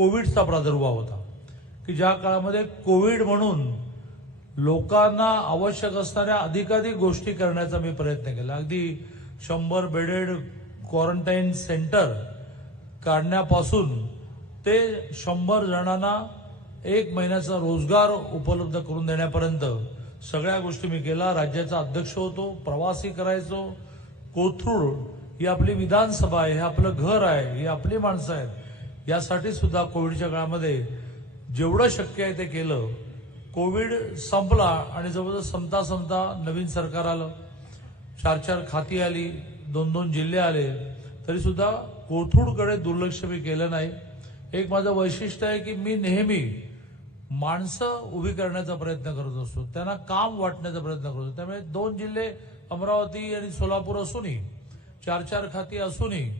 कोविडचा प्रादुर्भाव होता. की ज्या काळामध्ये कोविड म्हणून लोकांना आवश्यक असणाऱ्या अधिकाधिक गोष्टी करण्याचा मी प्रयत्न केला. अगदी शंभर बेडेड क्वारंटाईन सेंटर काढण्यापासून ते शंभर जणांना एक महिन्याचा रोजगार उपलब्ध करून देण्यापर्यंत सगळ्या गोष्टी मी केला राज्याचा अध्यक्ष होतो प्रवासी करायचो. कोथरूड ही आपली विधानसभा आहे हे आपलं घर आहे ही आपली माणसं आहेत. यासाठी सुद्धा कोविडच्या काळामध्ये जेवढं शक्य आहे ते केलं. कोविड संपला आणि जवळजवळ संपता संपता नवीन सरकार आलं. चार चार खाती आली दोन दोन जिल्हे आले. तरी सुद्धा कोथरूडकडे दुर्लक्ष मी केलं नाही. एक माझं वैशिष्ट्य आहे की मी नेहमी माणसं उभी करण्याचा प्रयत्न करत असतो. त्यांना काम वाटण्याचा प्रयत्न करतो त्यामुळे दोन जिल्हे अमरावती आणि सोलापूर असूनही चार चार खाती असूनही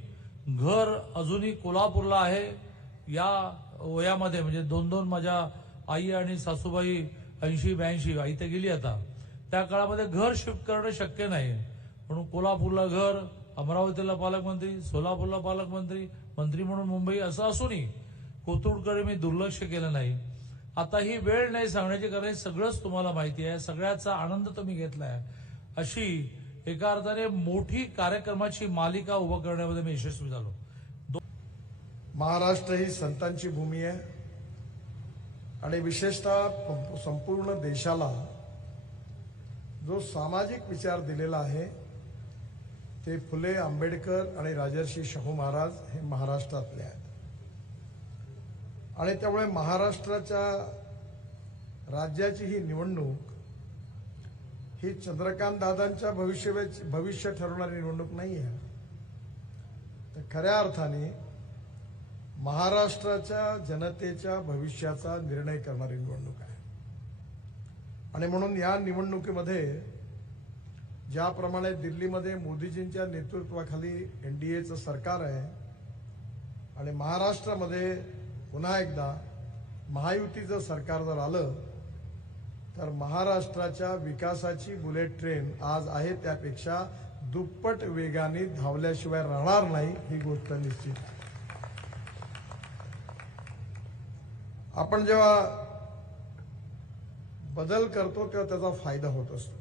घर अजूनही कोल्हापूरला आहे. या वयामध्ये म्हणजे दोन दोन माझ्या आई आणि सासूबाई ऐंशी ब्याऐंशी आई तर गेली आता. त्या काळामध्ये घर शिफ्ट करणं शक्य नाही. म्हणून कोल्हापूरला घर अमरावतीला पालकमंत्री सोलापूरला पालकमंत्री मंत्री म्हणून मुंबई असं असूनही कोथरूडकडे मी दुर्लक्ष केलं नाही. आता ही वेळ नाही सांगण्याची कारण सगळंच तुम्हाला माहिती आहे. सगळ्याचा आनंद तुम्ही घेतलाय. अशी एका अर्थाने मोठी कार्यक्रमाची मालिका उभं करण्यामध्ये मी यशस्वी झालो. महाराष्ट्र ही संतांची भूमी आहे. आणि विशेषतः संपूर्ण देशाला जो सामाजिक विचार दिलेला आहे ते फुले आंबेडकर आणि राजर्षी शाहू महाराज हे महाराष्ट्रातले आहेत. आणि त्यामुळे महाराष्ट्राच्या राज्याची ही निवडणूक ही चंद्रकांत दादांच्या भविष्य भविष्य ठरवणारी निवडणूक नाही आहे तर खऱ्या अर्थाने महाराष्ट्राच्या जनतेच्या भविष्याचा निर्णय करणारी निवडणूक आहे. आणि म्हणून या निवडणुकीमध्ये ज्याप्रमाणे दिल्लीमध्ये मोदीजींच्या नेतृत्वाखाली एनडीएचं सरकार आहे आणि महाराष्ट्रामध्ये पुन्हा एकदा महायुतीचं सरकार जर आलं तर महाराष्ट्राच्या विकासाची बुलेट ट्रेन आज आहे त्यापेक्षा दुप्पट वेगाने धावल्याशिवाय राहणार नाही ही गोष्ट निश्चित. आपण जेव्हा बदल करतो तेव्हा त्याचा फायदा होत असतो.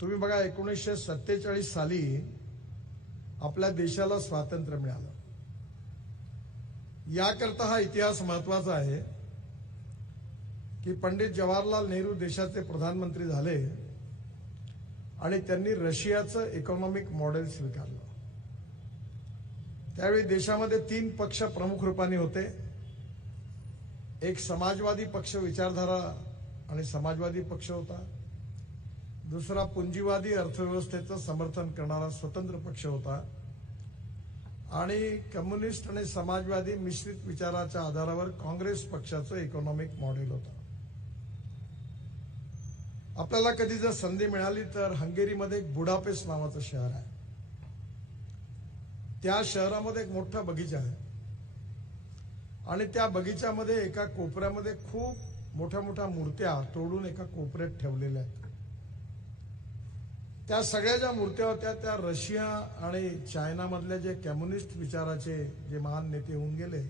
तुम्ही बघा एकोणीसशे सत्तेचाळीस साली आपल्या देशाला स्वातंत्र्य मिळालं. याकरता हा इतिहास महत्त्वाचा आहे. की पंडित जवाहरलाल नेहरू देशाचे प्रधानमंत्री झाले आणि त्यांनी रशियाचं इकॉनॉमिक मॉडेल स्वीकारलं. त्यावेळी देशामध्ये तीन पक्ष प्रमुख रूपाने होते. एक समाजवादी पक्ष विचारधारा आणि समाजवादी पक्ष होता. दुसरा पुंजीवादी अर्थव्यवस्थेचं समर्थन करणारा स्वतंत्र पक्ष होता. आणि कम्युनिस्ट आणि समाजवादी मिश्रित विचाराच्या आधारावर काँग्रेस पक्षाचं इकॉनॉमिक मॉडेल होतं. आपल्याला कधी जर संधी मिळाली तर हंगेरीमध्ये एक बुडापेस्ट नावाचं शहर आहे. त्या शहरामध्ये एक मोठा बगीचा आहे. आणि त्या बगीच्यामध्ये एका कोपऱ्यामध्ये खूप मोठ्या मोठ्या मूर्त्या तोडून एका कोपऱ्यात ठेवलेल्या आहेत. त्या सगळ्या ज्या मूर्त्या होत्या त्या रशिया आणि चायनामधल्या जे कम्युनिस्ट विचाराचे जे महान नेते होऊन गेले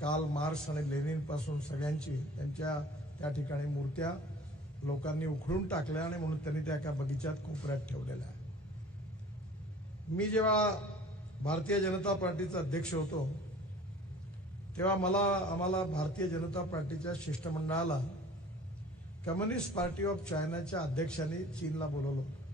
काल मार्क्स आणि लेनिनपासून सगळ्यांची त्यांच्या त्या ठिकाणी मूर्त्या लोकांनी उखडून टाकल्या आणि म्हणून त्यांनी त्या एका बगीच्यात कोपऱ्यात ठेवलेल्या आहे. मी जेव्हा भारतीय जनता पार्टीचा अध्यक्ष होतो तेव्हा मला आम्हाला भारतीय जनता पार्टीच्या शिष्टमंडळाला कम्युनिस्ट पार्टी ऑफ चायनाच्या अध्यक्षांनी चीनला बोलवलं होतं.